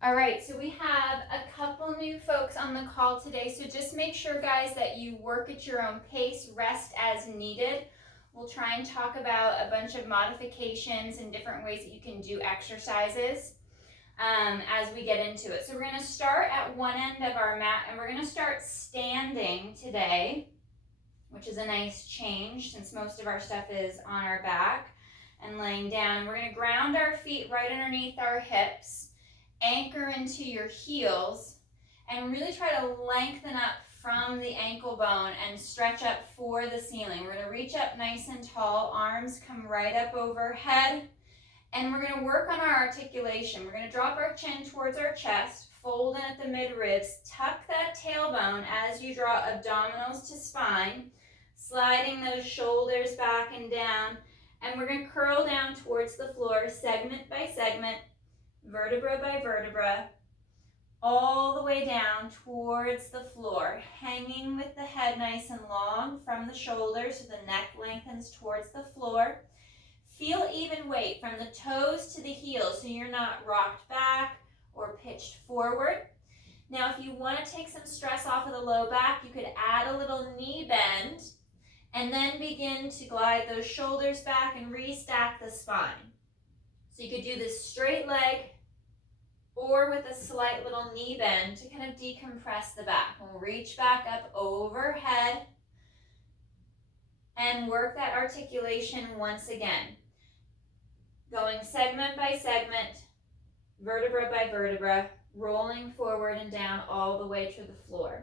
All right, so we have a couple new folks on the call today, so just make sure, guys, that you work at your own pace, rest as needed. We'll try and talk about a bunch of modifications and different ways that you can do exercises as we get into it. So we're going to start at one end of our mat, and we're going to start standing today, which is a nice change since most of our stuff is on our back and laying down. We're going to ground our feet right underneath our hips. Anchor into your heels and really try to lengthen up from the ankle bone and stretch up for the ceiling. We're going to reach up nice and tall, arms come right up overhead, and we're going to work on our articulation. We're going to drop our chin towards our chest, fold in at the mid-ribs, tuck that tailbone as you draw abdominals to spine, sliding those shoulders back and down, and we're going to curl down towards the floor, segment by segment, vertebra by vertebra, all the way down towards the floor, hanging with the head nice and long from the shoulders so the neck lengthens towards the floor. Feel even weight from the toes to the heels so you're not rocked back or pitched forward. Now, if you want to take some stress off of the low back, you could add a little knee bend and then begin to glide those shoulders back and restack the spine. So you could do this straight leg or with a slight little knee bend to kind of decompress the back. We'll reach back up overhead and work that articulation once again. Going segment by segment, vertebra by vertebra, rolling forward and down all the way to the floor.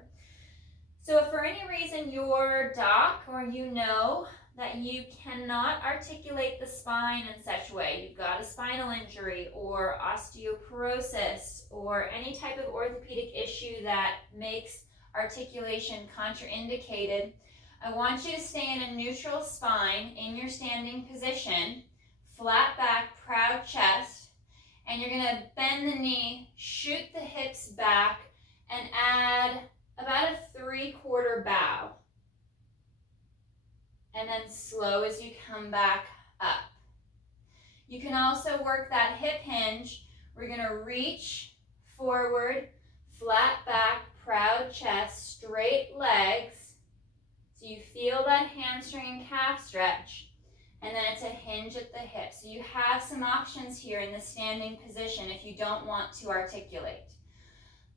So if for any reason your doc or you know that you cannot articulate the spine in such a way, you've got a spinal injury or osteoporosis or any type of orthopedic issue that makes articulation contraindicated, I want you to stay in a neutral spine in your standing position, flat back, proud chest, and you're going to bend the knee, shoot the hips back, and add about a 3/4 bow. And then slow as you come back up. You can also work that hip hinge. We're going to reach forward, flat back, proud chest, straight legs. So you feel that hamstring and calf stretch. And then it's a hinge at the hip. So you have some options here in the standing position if you don't want to articulate.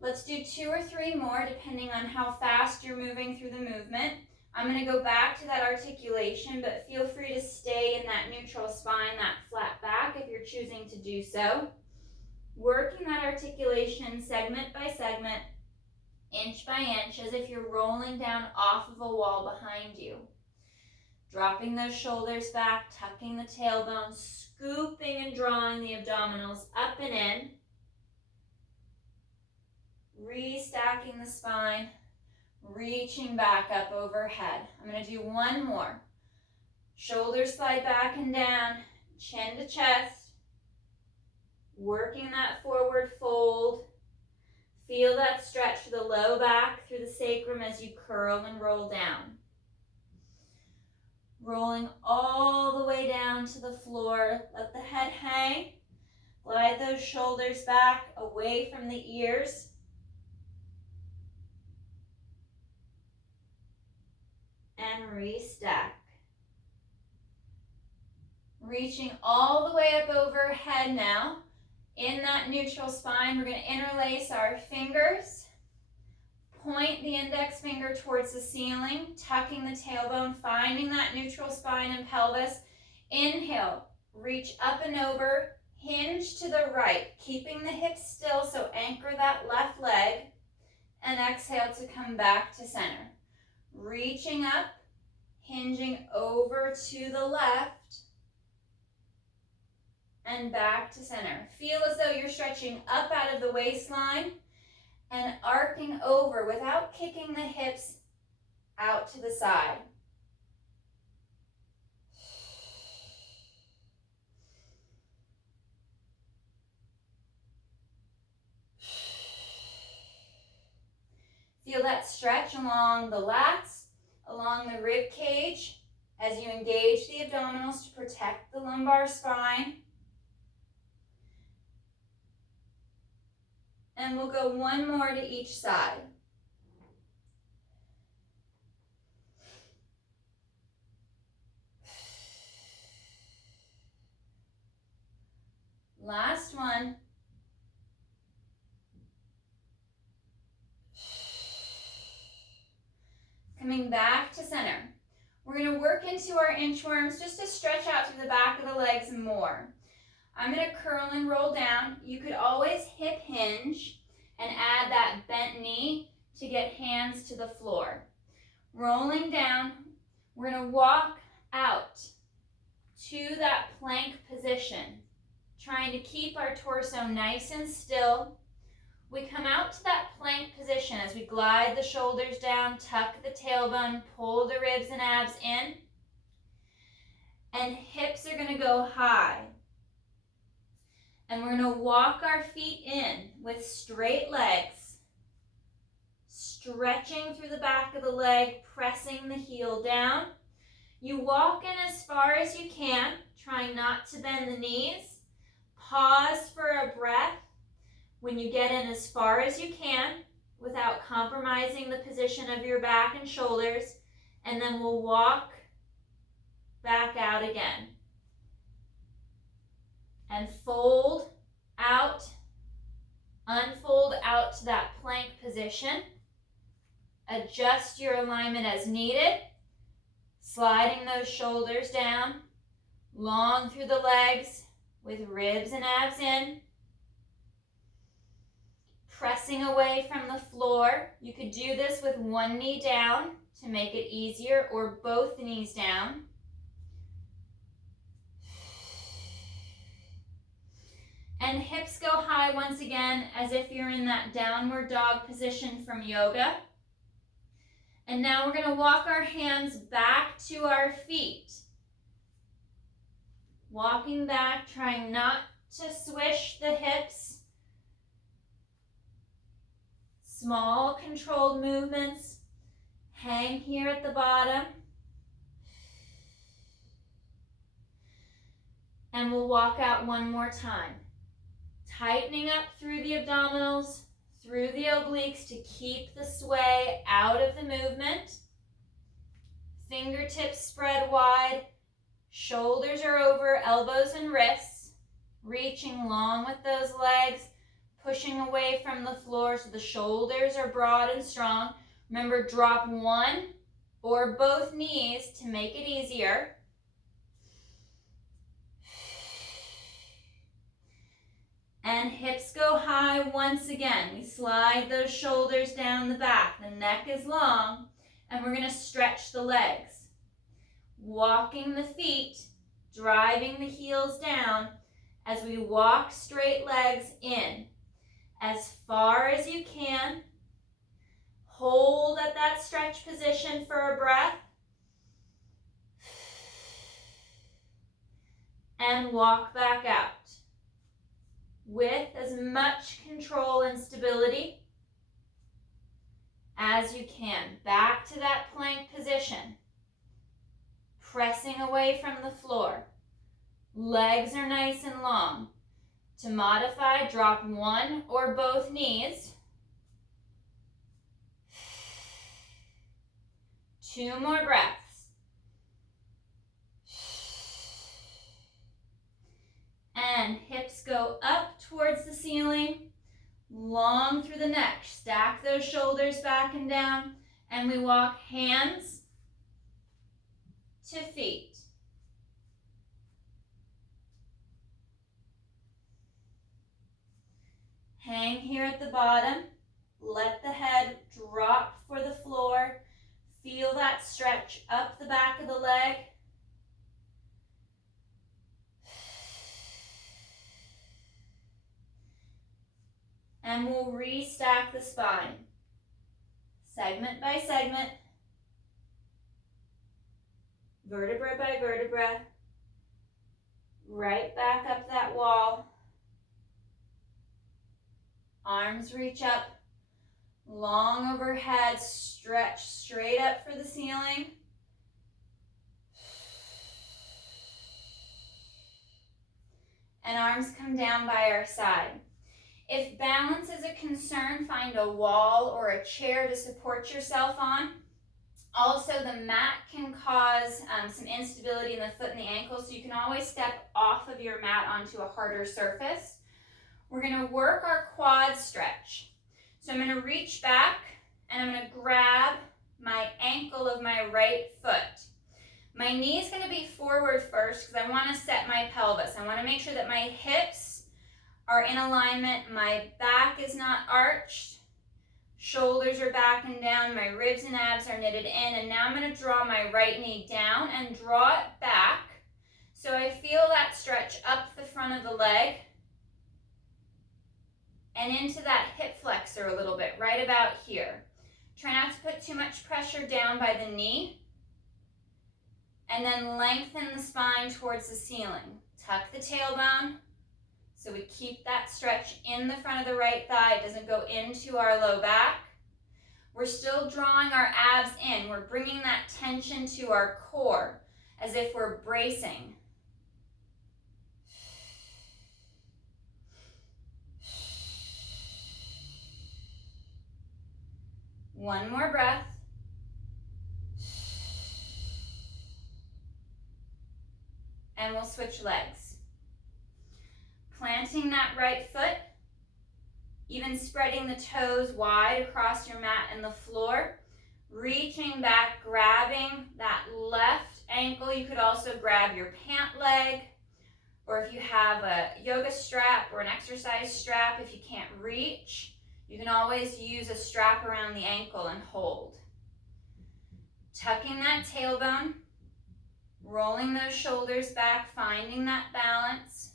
Let's do 2 or 3 more depending on how fast you're moving through the movement. I'm going to go back to that articulation, but feel free to stay in that neutral spine, that flat back if you're choosing to do so. Working that articulation segment by segment, inch by inch, as if you're rolling down off of a wall behind you. Dropping those shoulders back, tucking the tailbone, scooping and drawing the abdominals up and in. Restacking the spine, reaching back up overhead. I'm going to do one more. Shoulders slide back and down, chin to chest. Working that forward fold. Feel that stretch to the low back through the sacrum as you curl and roll down. Rolling all the way down to the floor. Let the head hang. Glide those shoulders back away from the ears. And restack. Reaching all the way up overhead now. In that neutral spine, we're going to interlace our fingers. Point the index finger towards the ceiling, tucking the tailbone, finding that neutral spine and pelvis. Inhale, reach up and over, hinge to the right, keeping the hips still, so anchor that left leg. And exhale to come back to center. Reaching up, hinging over to the left, and back to center. Feel as though you're stretching up out of the waistline and arcing over without kicking the hips out to the side. Feel that stretch along the lats, along the rib cage as you engage the abdominals to protect the lumbar spine. And we'll go one more to each side. Last one. Coming back to center. We're going to work into our inchworms just to stretch out through the back of the legs more. I'm going to curl and roll down. You could always hip hinge and add that bent knee to get hands to the floor. Rolling down, we're going to walk out to that plank position, trying to keep our torso nice and still. We come out to that plank position as we glide the shoulders down, tuck the tailbone, pull the ribs and abs in, and hips are going to go high. And we're going to walk our feet in with straight legs, stretching through the back of the leg, pressing the heel down. You walk in as far as you can, trying not to bend the knees. Pause for a breath when you get in as far as you can without compromising the position of your back and shoulders, and then we'll walk back out again. And fold out, unfold out to that plank position. Adjust your alignment as needed, sliding those shoulders down, long through the legs with ribs and abs in. Pressing away from the floor. You could do this with one knee down to make it easier, or both knees down. And hips go high once again as if you're in that downward dog position from yoga. And now we're going to walk our hands back to our feet. Walking back, trying not to swish the hips. Small controlled movements. Hang here at the bottom. And we'll walk out one more time. Tightening up through the abdominals, through the obliques to keep the sway out of the movement. Fingertips spread wide. Shoulders are over, elbows and wrists. Reaching long with those legs. Pushing away from the floor so the shoulders are broad and strong. Remember, drop one or both knees to make it easier. And hips go high once again. We slide those shoulders down the back. The neck is long, and we're going to stretch the legs. Walking the feet, driving the heels down as we walk straight legs in. As far as you can. Hold at that stretch position for a breath. And walk back out. With as much control and stability as you can. Back to that plank position. Pressing away from the floor. Legs are nice and long. To modify, drop one or both knees. 2 more breaths. And hips go up towards the ceiling, long through the neck. Stack those shoulders back and down, and we walk hands to feet. Hang here at the bottom. Let the head drop for the floor. Feel that stretch up the back of the leg. And we'll restack the spine. Segment by segment. Vertebra by vertebra. Right back up that wall. Arms reach up, long overhead, stretch straight up for the ceiling. And arms come down by our side. If balance is a concern, find a wall or a chair to support yourself on. Also, the mat can cause some instability in the foot and the ankle, so you can always step off of your mat onto a harder surface. We're going to work our quad stretch. So I'm going to reach back and I'm going to grab my ankle of my right foot. My knee is going to be forward first because I want to set my pelvis. I want to make sure that my hips are in alignment, my back is not arched, shoulders are back and down, my ribs and abs are knitted in, and now I'm going to draw my right knee down and draw it back so I feel that stretch up the front of the leg and into that hip flexor a little bit, right about here. Try not to put too much pressure down by the knee, and then lengthen the spine towards the ceiling. Tuck the tailbone, so we keep that stretch in the front of the right thigh. It doesn't go into our low back. We're still drawing our abs in. We're bringing that tension to our core as if we're bracing. One more breath. And we'll switch legs. Planting that right foot, even spreading the toes wide across your mat and the floor. Reaching back, grabbing that left ankle. You could also grab your pant leg, or if you have a yoga strap or an exercise strap, if you can't reach, you can always use a strap around the ankle and hold. Tucking that tailbone, rolling those shoulders back, finding that balance,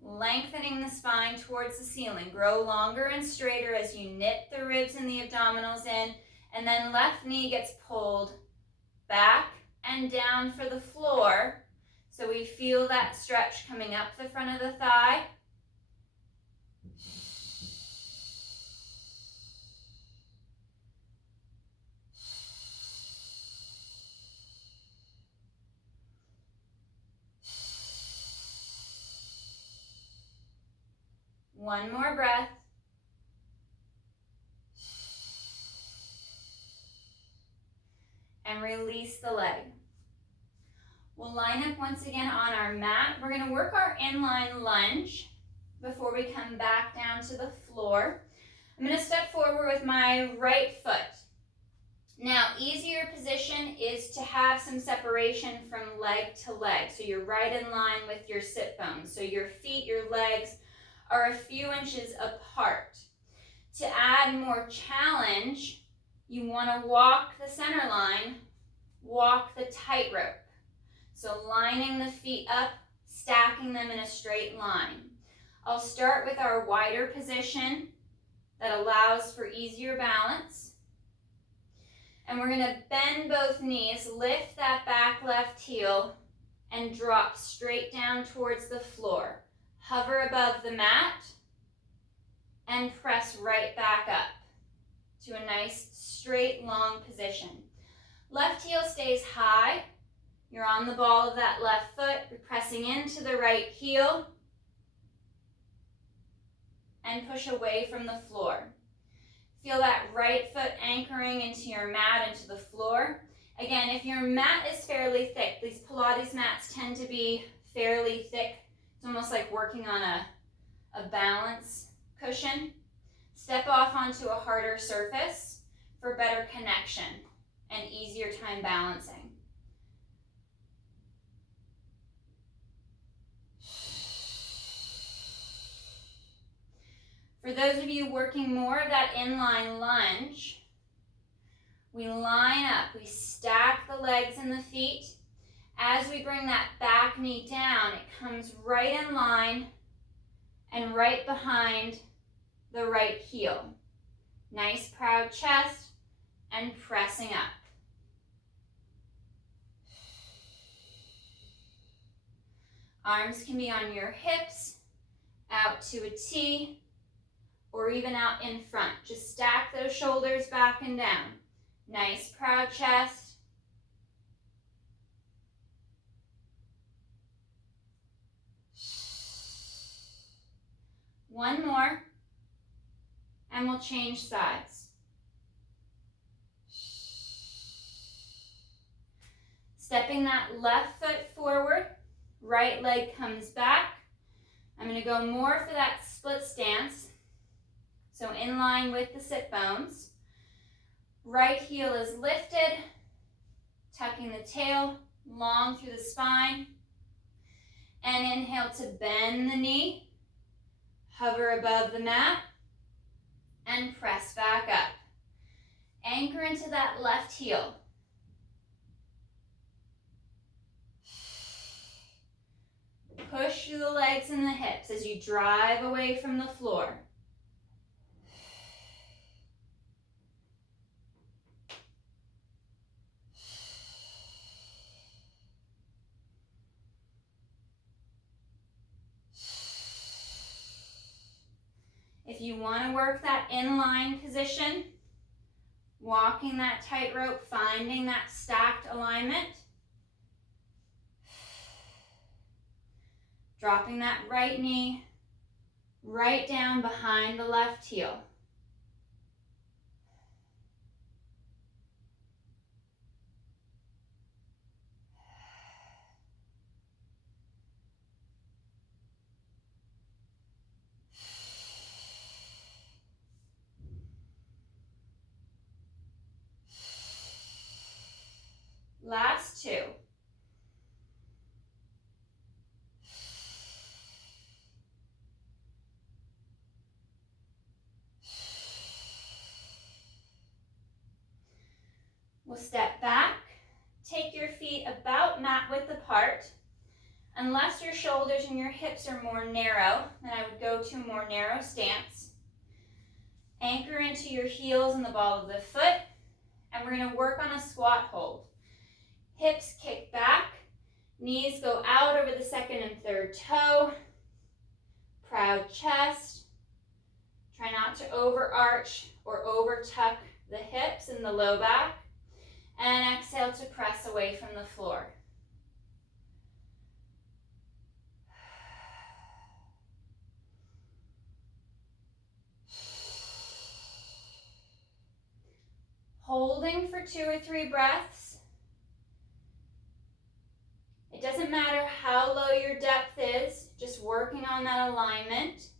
lengthening the spine towards the ceiling. Grow longer and straighter as you knit the ribs and the abdominals in, and then left knee gets pulled back and down for the floor, so we feel that stretch coming up the front of the thigh. One more breath. And release the leg. We'll line up once again on our mat. We're going to work our inline lunge before we come back down to the floor. I'm going to step forward with my right foot. Now, easier position is to have some separation from leg to leg. So you're right in line with your sit bones. So your feet, your legs are a few inches apart. To add more challenge, you want to walk the center line, walk the tightrope. So lining the feet up, stacking them in a straight line. I'll start with our wider position that allows for easier balance. And we're going to bend both knees, lift that back left heel, and drop straight down towards the floor. Hover above the mat, and press right back up to a nice straight long position. Left heel stays high. You're on the ball of that left foot. You're pressing into the right heel and push away from the floor. Feel that right foot anchoring into your mat, into the floor. Again, if your mat is fairly thick, these Pilates mats tend to be fairly thick. It's almost like working on a balance cushion. Step off onto a harder surface for better connection and easier time balancing. For those of you working more of that inline lunge, we line up, we stack the legs and the feet. As we bring that back knee down, it comes right in line and right behind the right heel. Nice proud chest and pressing up. Arms can be on your hips, out to a T, or even out in front. Just stack those shoulders back and down. Nice proud chest. One more. And we'll change sides. Stepping that left foot forward, right leg comes back. I'm going to go more for that split stance. So in line with the sit bones. Right heel is lifted, tucking the tail long through the spine. And inhale to bend the knee, hover above the mat, and press back up. Anchor into that left heel. Push through the legs and the hips as you drive away from the floor. If you want to work that inline position, walking that tightrope, finding that stacked alignment, dropping that right knee right down behind the left heel. Last two. We'll step back, take your feet about mat width apart. Unless your shoulders and your hips are more narrow, then I would go to a more narrow stance. Anchor into your heels and the ball of the foot, and we're going to work on a squat hold. Hips kick back, knees go out over the second and third toe. Proud chest. Try not to overarch or over tuck the hips and the low back. And exhale to press away from the floor. Holding for 2 or 3 breaths. It doesn't matter how low your depth is, just working on that alignment.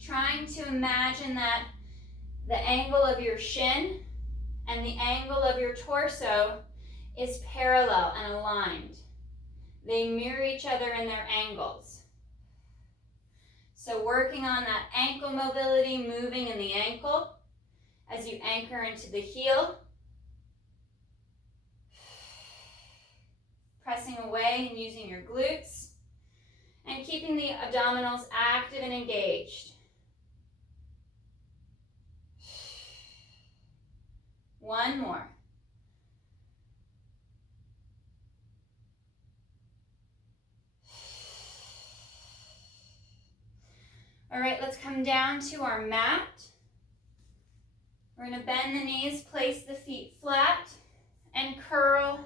Trying to imagine that the angle of your shin and the angle of your torso is parallel and aligned. They mirror each other in their angles. So working on that ankle mobility, moving in the ankle as you anchor into the heel. Pressing away and using your glutes. And keeping the abdominals active and engaged. One more. All right, let's come down to our mat. We're going to bend the knees, place the feet flat, and curl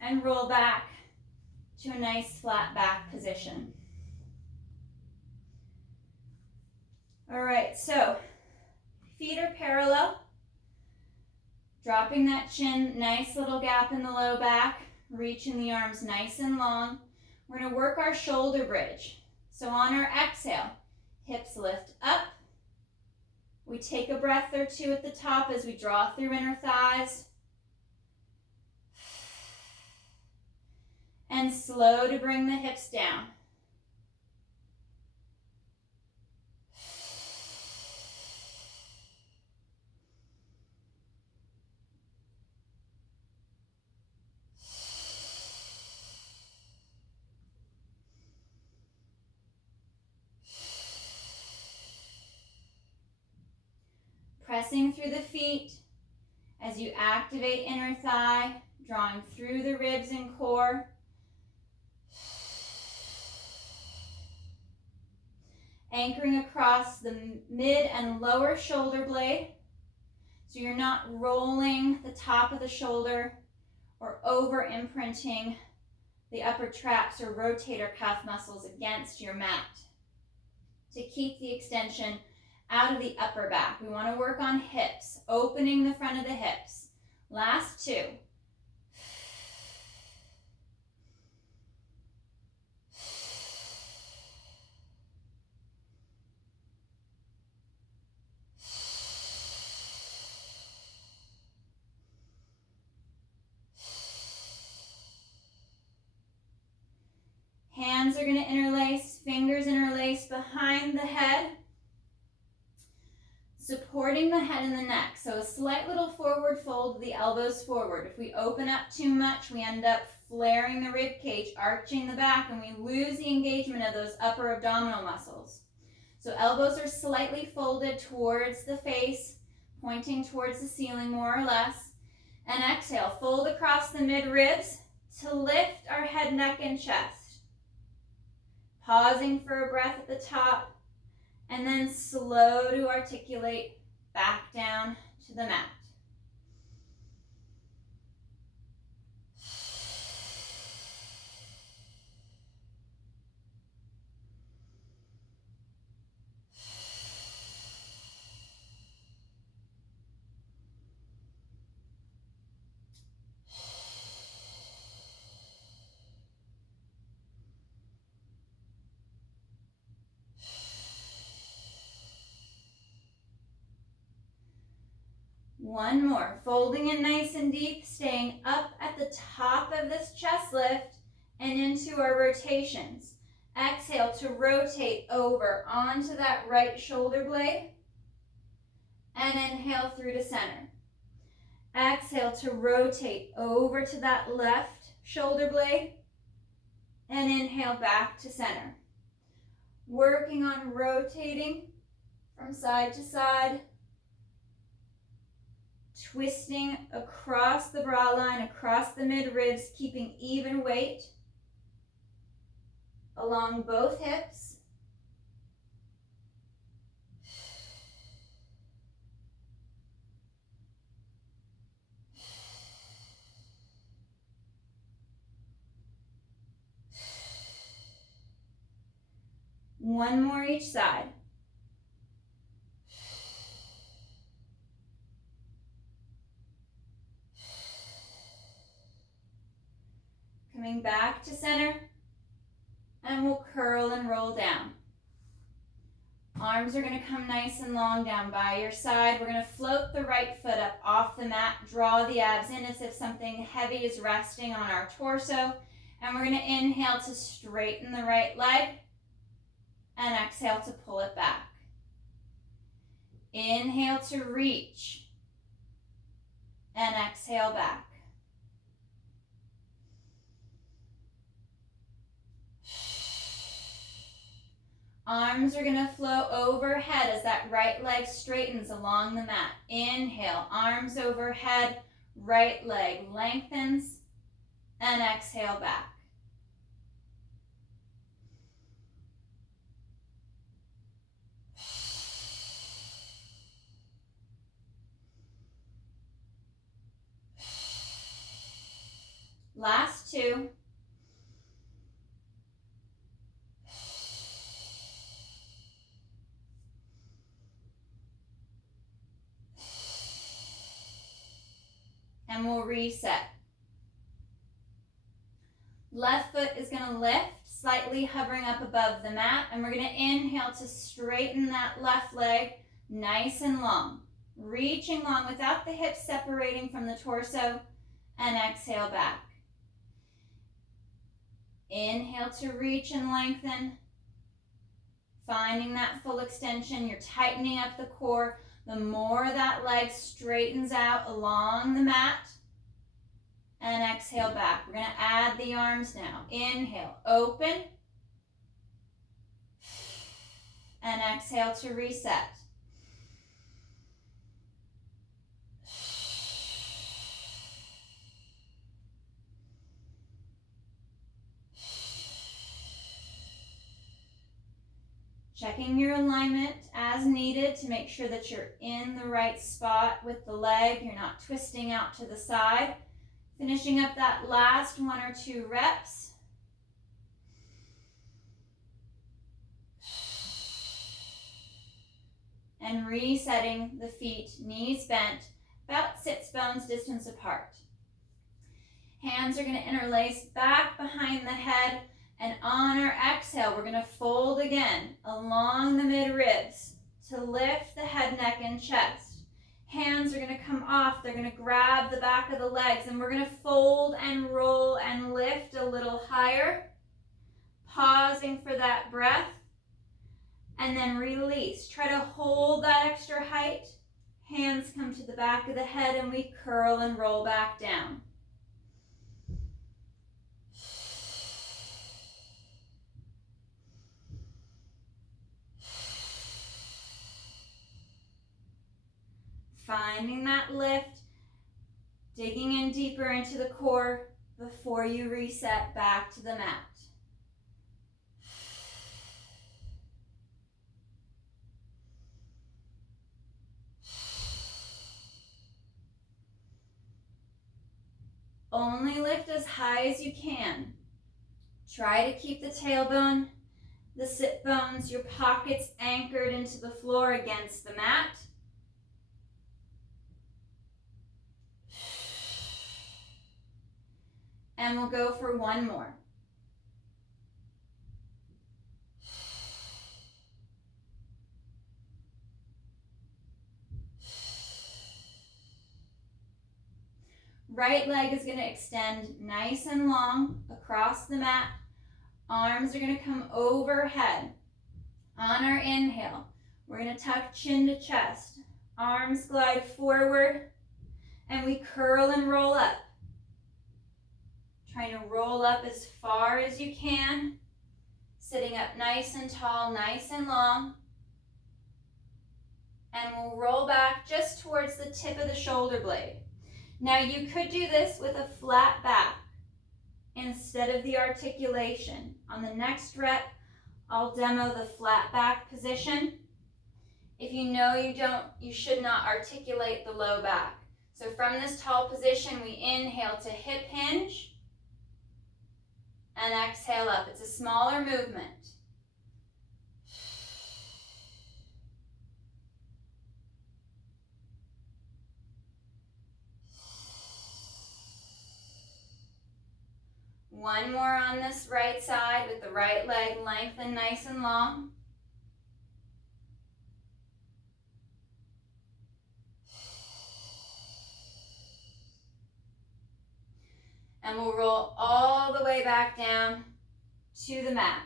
and roll back to a nice flat back position. All right, so feet are parallel. Dropping that chin, nice little gap in the low back, reaching the arms nice and long. We're going to work our shoulder bridge. So on our exhale, hips lift up. We take a breath or two at the top as we draw through inner thighs. And slow to bring the hips down. Pressing through the feet as you activate inner thigh, drawing through the ribs and core. Anchoring across the mid and lower shoulder blade, so you're not rolling the top of the shoulder or over imprinting the upper traps or rotator cuff muscles against your mat. to keep the extension out of the upper back. We want to work on hips, opening the front of the hips. Last two. Hands are going to interlace, fingers interlace behind the head, supporting the head and the neck. So a slight little forward fold, the elbows forward. If we open up too much, we end up flaring the rib cage, arching the back, and we lose the engagement of those upper abdominal muscles. So elbows are slightly folded towards the face, pointing towards the ceiling more or less. And exhale, fold across the mid-ribs to lift our head, neck, and chest. Pausing for a breath at the top, and then slow to articulate back down to the mat. One more, folding it nice and deep, staying up at the top of this chest lift and into our rotations. Exhale to rotate over onto that right shoulder blade and inhale through to center. Exhale to rotate over to that left shoulder blade and inhale back to center. Working on rotating from side to side, twisting across the bra line, across the mid-ribs, keeping even weight along both hips. One more each side. Coming back to center, and we'll curl and roll down. Arms are going to come nice and long down by your side. We're going to float the right foot up off the mat, draw the abs in as if something heavy is resting on our torso, and we're going to inhale to straighten the right leg, and exhale to pull it back. Inhale to reach, and exhale back. Arms are going to flow overhead as that right leg straightens along the mat. Inhale, arms overhead, right leg lengthens, and exhale back. Last two. And we'll reset. Left foot is going to lift, slightly hovering up above the mat, and we're going to inhale to straighten that left leg nice and long. Reaching long without the hips separating from the torso, and exhale back. Inhale to reach and lengthen. Finding that full extension, you're tightening up the core. The more that leg straightens out along the mat, and exhale back. We're going to add the arms now. Inhale, open, and exhale to reset. Checking your alignment as needed to make sure that you're in the right spot with the leg. You're not twisting out to the side. Finishing up that last 1 or 2 reps. and resetting the feet, knees bent, about sits bones distance apart. Hands are going to interlace back behind the head, and on our exhale, we're going to fold again along the mid-ribs to lift the head, neck, and chest. Hands are going to come off. They're going to grab the back of the legs, and we're going to fold and roll and lift a little higher, pausing for that breath, and then release. Try to hold that extra height. Hands come to the back of the head, and we curl and roll back down. Finding that lift, digging in deeper into the core before you reset back to the mat. Only lift as high as you can. Try to keep the tailbone, the sit bones, your pockets anchored into the floor against the mat. And we'll go for one more. Right leg is going to extend nice and long across the mat. Arms are going to come overhead. On our inhale, we're going to tuck chin to chest. Arms glide forward, and we curl and roll up. Trying to roll up as far as you can. Sitting up nice and tall, nice and long. And we'll roll back just towards the tip of the shoulder blade. Now you could do this with a flat back instead of the articulation. On the next rep, I'll demo the flat back position. If you know you should not articulate the low back. So from this tall position, we inhale to hip hinge and exhale up. It's a smaller movement. One more on this right side with the right leg lengthened nice and long. And we'll roll all the way back down to the mat.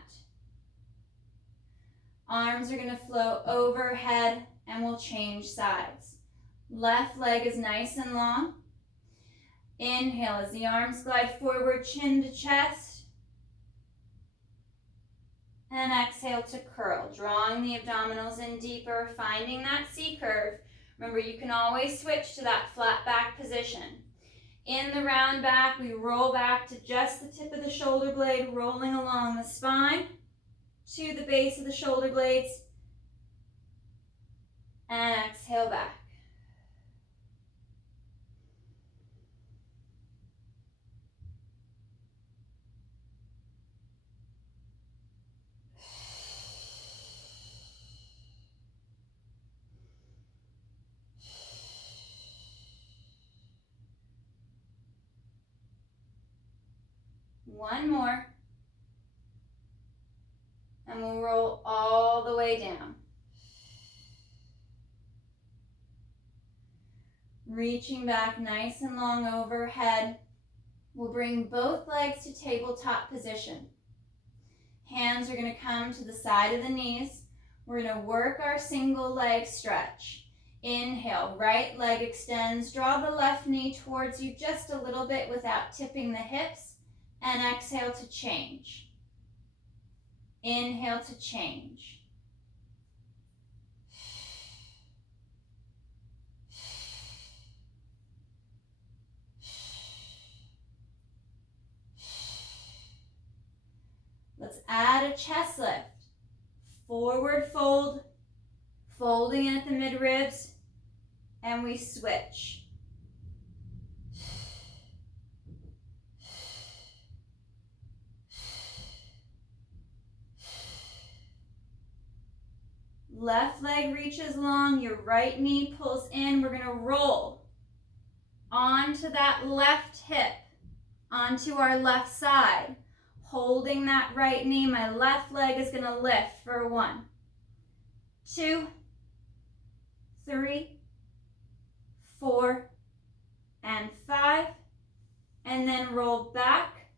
Arms are going to flow overhead, and we'll change sides. Left leg is nice and long. Inhale as the arms glide forward, chin to chest. And exhale to curl, drawing the abdominals in deeper, finding that C curve. Remember, you can always switch to that flat back position. In the round back, we roll back to just the tip of the shoulder blade, rolling along the spine to the base of the shoulder blades. And exhale back. One more. And we'll roll all the way down. Reaching back nice and long overhead. We'll bring both legs to tabletop position. Hands are going to come to the side of the knees. We're going to work our single leg stretch. Inhale, right leg extends. Draw the left knee towards you just a little bit without tipping the hips. And exhale to change. Inhale to change. Let's add a chest lift. Forward fold, folding in at the mid-ribs, and we switch. Left leg reaches long, your right knee pulls in. We're gonna roll onto that left hip, onto our left side. Holding that right knee, my left leg is gonna lift for 1, 2, 3, 4, and 5. And then roll back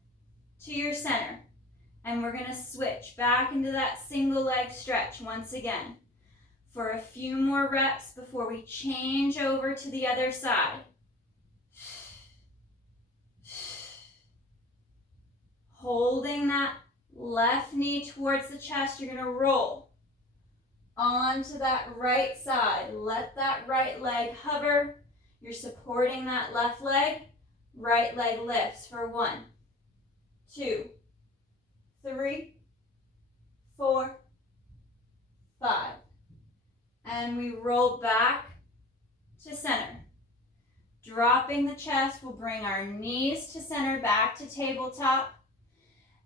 to your center. And we're gonna switch back into that single leg stretch once again for a few more reps before we change over to the other side. Holding that left knee towards the chest, you're gonna roll onto that right side. Let that right leg hover. You're supporting that left leg. Right leg lifts for 1, 2, 3, 4, 5. And we roll back to center. Dropping the chest, we'll bring our knees to center, back to tabletop.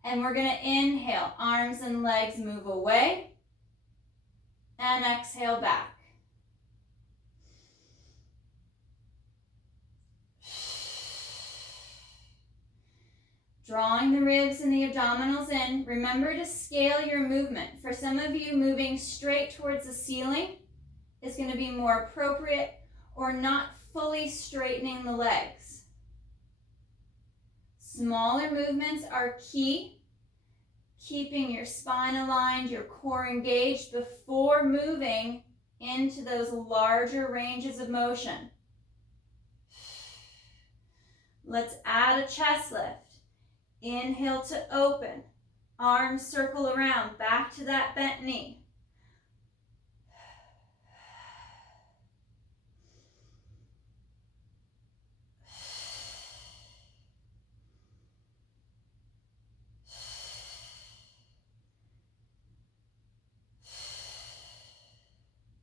And we're gonna inhale, arms and legs move away. And exhale back. Drawing the ribs and the abdominals in. Remember to scale your movement. For some of you, moving straight towards the ceiling is going to be more appropriate, or not fully straightening the legs. Smaller movements are key. Keeping your spine aligned, your core engaged before moving into those larger ranges of motion. Let's add a chest lift. Inhale to open, arms circle around, back to that bent knee.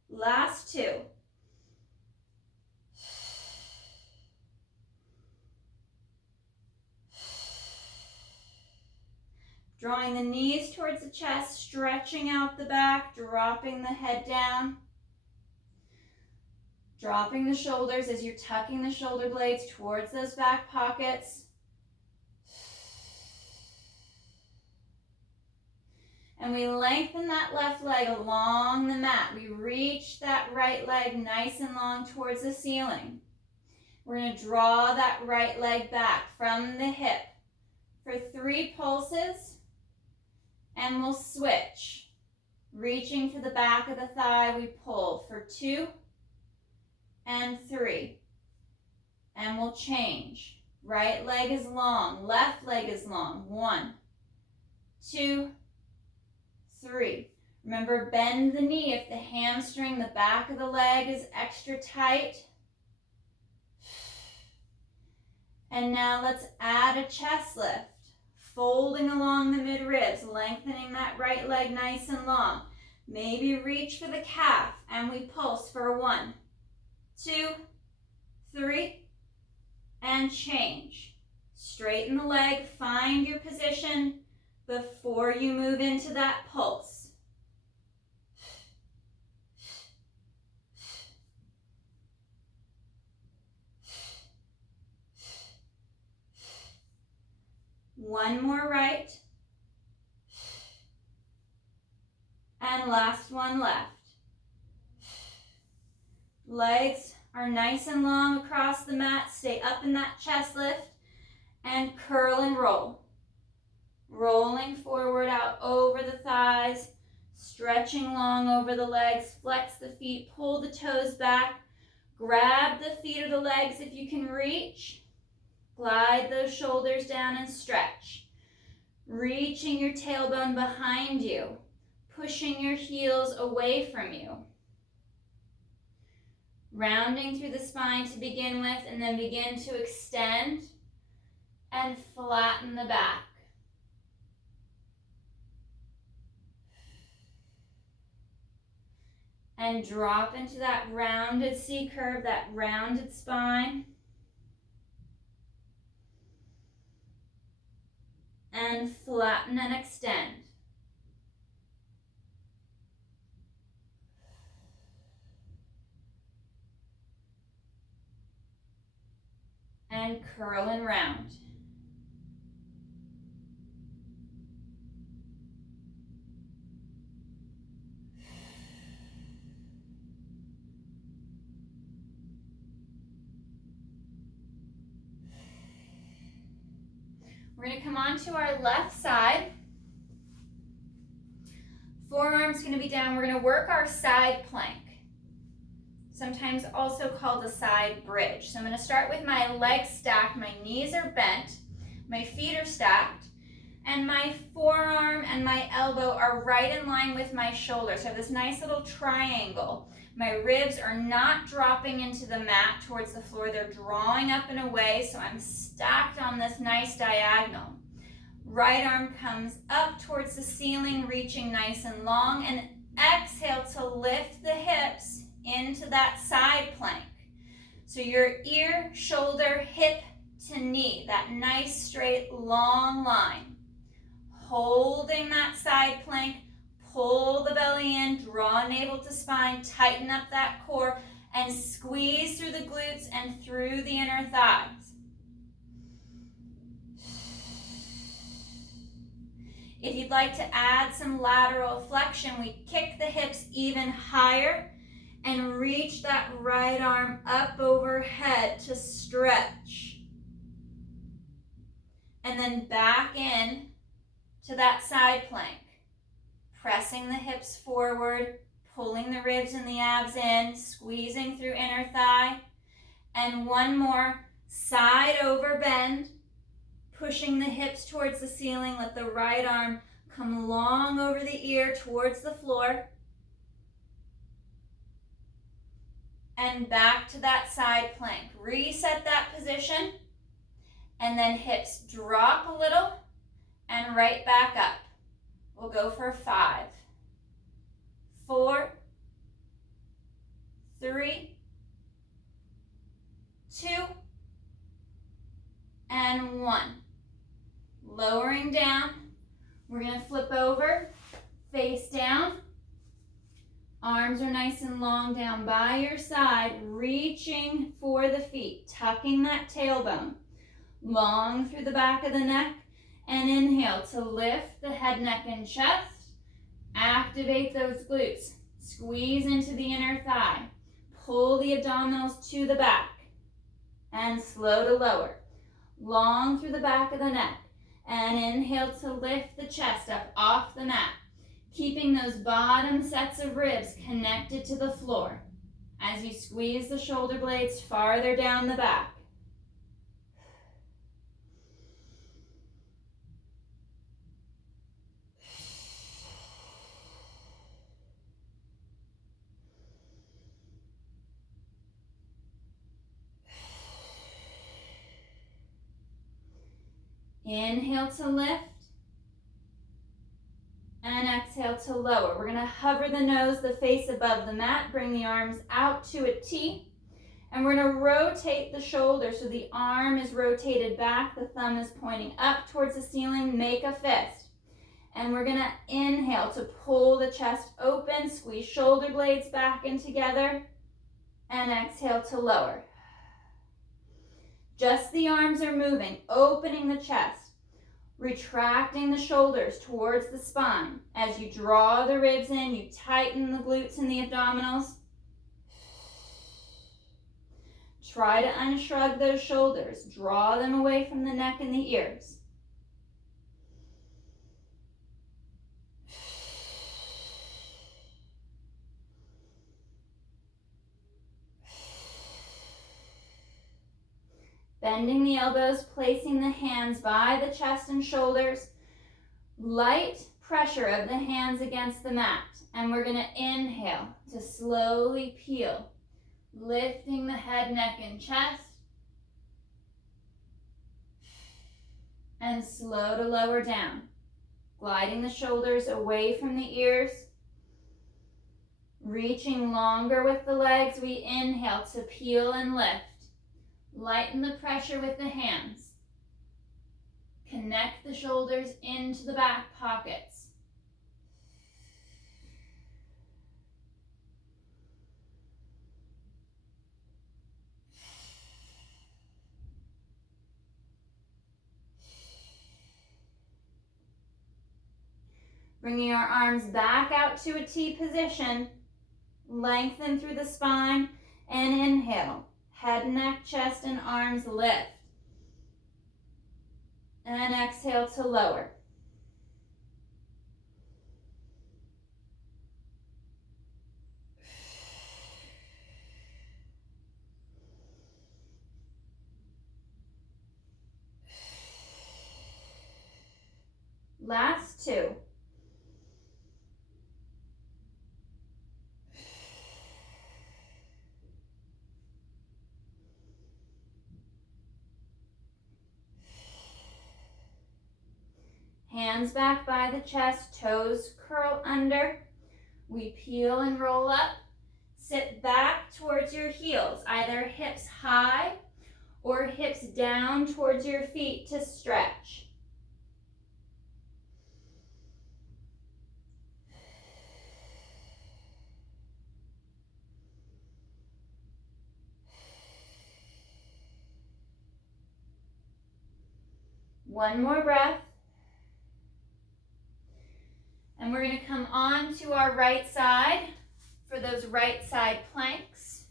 Last 2. Drawing the knees towards the chest, stretching out the back, dropping the head down. Dropping the shoulders as you're tucking the shoulder blades towards those back pockets. And we lengthen that left leg along the mat. We reach that right leg nice and long towards the ceiling. We're going to draw that right leg back from the hip for 3 pulses. And we'll switch. Reaching for the back of the thigh, we pull for 2 and 3. And we'll change. Right leg is long, left leg is long. 1, 2, 3. Remember, bend the knee if the hamstring, the back of the leg is extra tight. And now let's add a chest lift. Folding along the mid-ribs, lengthening that right leg nice and long. Maybe reach for the calf, and we pulse for 1, 2, 3, and change. Straighten the leg, find your position before you move into that pulse. One more right. And last one left. Legs are nice and long across the mat. Stay up in that chest lift and curl and roll. Rolling forward out over the thighs, stretching long over the legs. Flex the feet, pull the toes back. Grab the feet or the legs if you can reach. Glide those shoulders down and stretch. Reaching your tailbone behind you, pushing your heels away from you. Rounding through the spine to begin with, and then begin to extend and flatten the back. And drop into that rounded C curve, that rounded spine. And flatten and extend. and curl and round. We're going to come on to our left side. Forearm's going to be down. We're going to work our side plank, sometimes also called a side bridge. So I'm going to start with my legs stacked, my knees are bent, my feet are stacked, and my forearm and my elbow are right in line with my shoulder. So I have this nice little triangle. My ribs are not dropping into the mat towards the floor. They're drawing up and away, so I'm stacked on this nice diagonal. Right arm comes up towards the ceiling, reaching nice and long, and exhale to lift the hips into that side plank. So your ear, shoulder, hip to knee, that nice straight long line. Holding that side plank, pull the belly in, draw navel to spine, tighten up that core, and squeeze through the glutes and through the inner thighs. If you'd like to add some lateral flexion, we kick the hips even higher and reach that right arm up overhead to stretch. And then back in to that side plank, pressing the hips forward, pulling the ribs and the abs in, squeezing through inner thigh. And one more, side over bend, pushing the hips towards the ceiling. Let the right arm come long over the ear towards the floor. And back to that side plank. Reset that position. And then hips drop a little and right back up. We'll go for 5, 4, 3, 2, and 1. Lowering down. We're going to flip over, face down. Arms are nice and long down by your side, reaching for the feet, tucking that tailbone long through the back of the neck, and inhale to lift the head, neck, and chest. Activate those glutes. Squeeze into the inner thigh. Pull the abdominals to the back, and slow to lower. Long through the back of the neck, and inhale to lift the chest up off the mat, keeping those bottom sets of ribs connected to the floor as you squeeze the shoulder blades farther down the back. Inhale to lift, and exhale to lower. We're going to hover the nose, the face above the mat, bring the arms out to a T, and we're going to rotate the shoulder so the arm is rotated back, the thumb is pointing up towards the ceiling, make a fist. And we're going to inhale to pull the chest open, squeeze shoulder blades back in together, and exhale to lower. Just the arms are moving, opening the chest, retracting the shoulders towards the spine. As you draw the ribs in, you tighten the glutes and the abdominals. Try to unshrug those shoulders. Draw them away from the neck and the ears. Bending the elbows, placing the hands by the chest and shoulders. Light pressure of the hands against the mat. And we're going to inhale to slowly peel, lifting the head, neck, and chest. And slow to lower down, gliding the shoulders away from the ears. Reaching longer with the legs, we inhale to peel and lift. Lighten the pressure with the hands. Connect the shoulders into the back pockets. Bringing our arms back out to a T position. Lengthen through the spine and inhale. Head, neck, chest, and arms lift. And exhale to lower. Last two. Hands back by the chest, toes curl under. We peel and roll up. Sit back towards your heels, either hips high or hips down towards your feet to stretch. One more breath. And we're going to come on to our right side for those right side planks.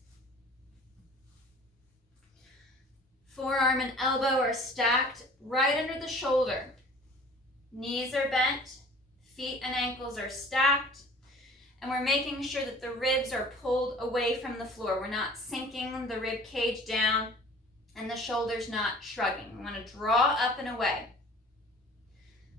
Forearm and elbow are stacked right under the shoulder. Knees are bent, feet and ankles are stacked, and we're making sure that the ribs are pulled away from the floor. We're not sinking the rib cage down and the shoulders not shrugging. We want to draw up and away.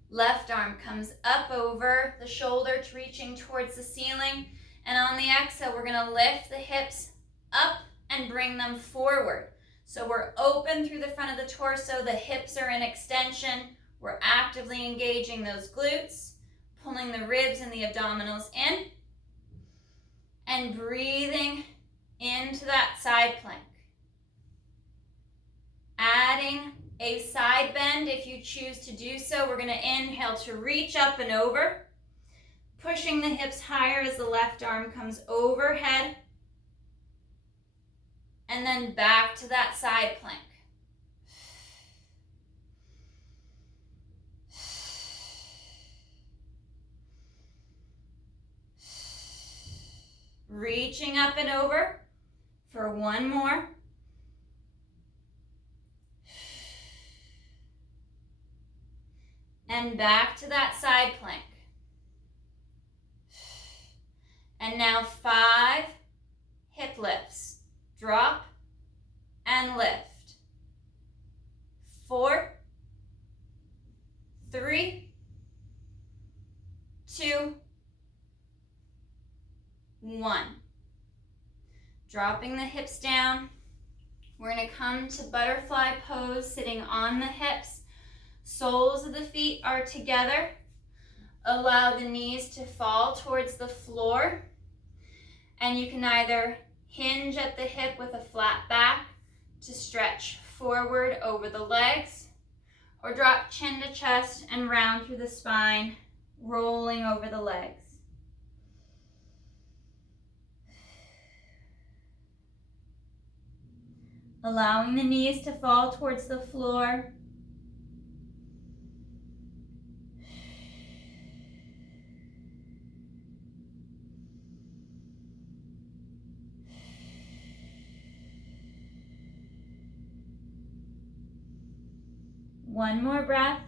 Left arm comes up over the shoulder, reaching towards the ceiling. And on the exhale, we're going to lift the hips up and bring them forward. So we're open through the front of the torso. The hips are in extension. We're actively engaging those glutes, pulling the ribs and the abdominals in, and breathing into that side plank. Adding a side bend if you choose to do so. We're going to inhale to reach up and over, pushing the hips higher as the left arm comes overhead, and then back to that side plank. Reaching up and over for one more. And back to that side plank. And now 5 hip lifts. Drop and lift. 4, 3, 2, 1. Dropping the hips down. We're going to come to butterfly pose, sitting on the hips. Soles of the feet are together. Allow the knees to fall towards the floor. And you can either hinge at the hip with a flat back to stretch forward over the legs, or drop chin to chest and round through the spine, rolling over the legs. Allowing the knees to fall towards the floor. One more breath.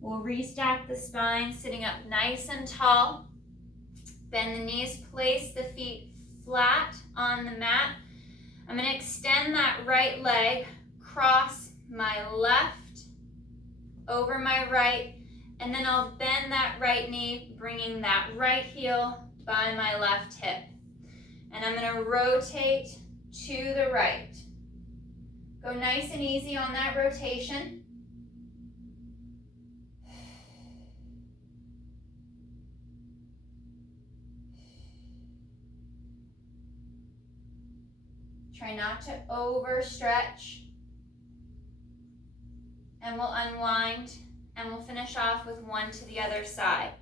We'll restack the spine, sitting up nice and tall. Bend the knees, place the feet flat on the mat. I'm going to extend that right leg, cross my left over my right, and then I'll bend that right knee, bringing that right heel by my left hip. And I'm going to rotate to the right. Go nice and easy on that rotation. Try not to overstretch. And we'll unwind and we'll finish off with one to the other side.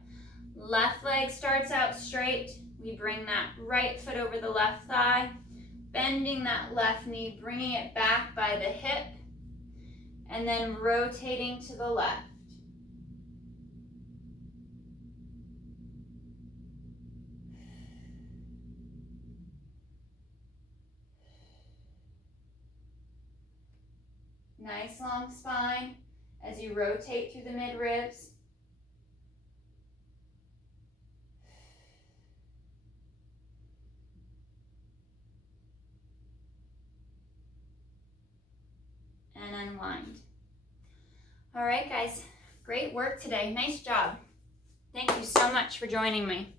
Left leg starts out straight. We bring that right foot over the left thigh, bending that left knee, bringing it back by the hip, and then rotating to the left. Nice long spine as you rotate through the mid-ribs. And unwind. All right, guys, great work today. Nice job. Thank you so much for joining me.